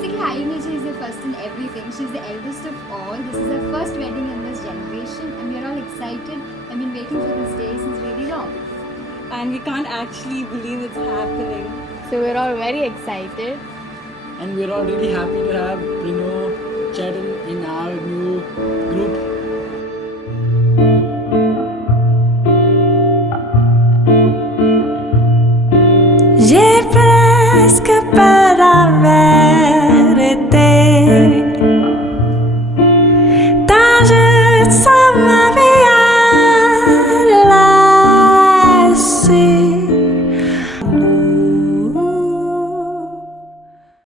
basically, Ayuneji is the first in everything. She's the eldest of all. This is her first wedding in this generation, and we're all excited. I've been waiting for this day since really long. And we can't actually believe it's happening. So we're all very excited. And we're all really happy to have Prino chatting in our new group. J'ai presque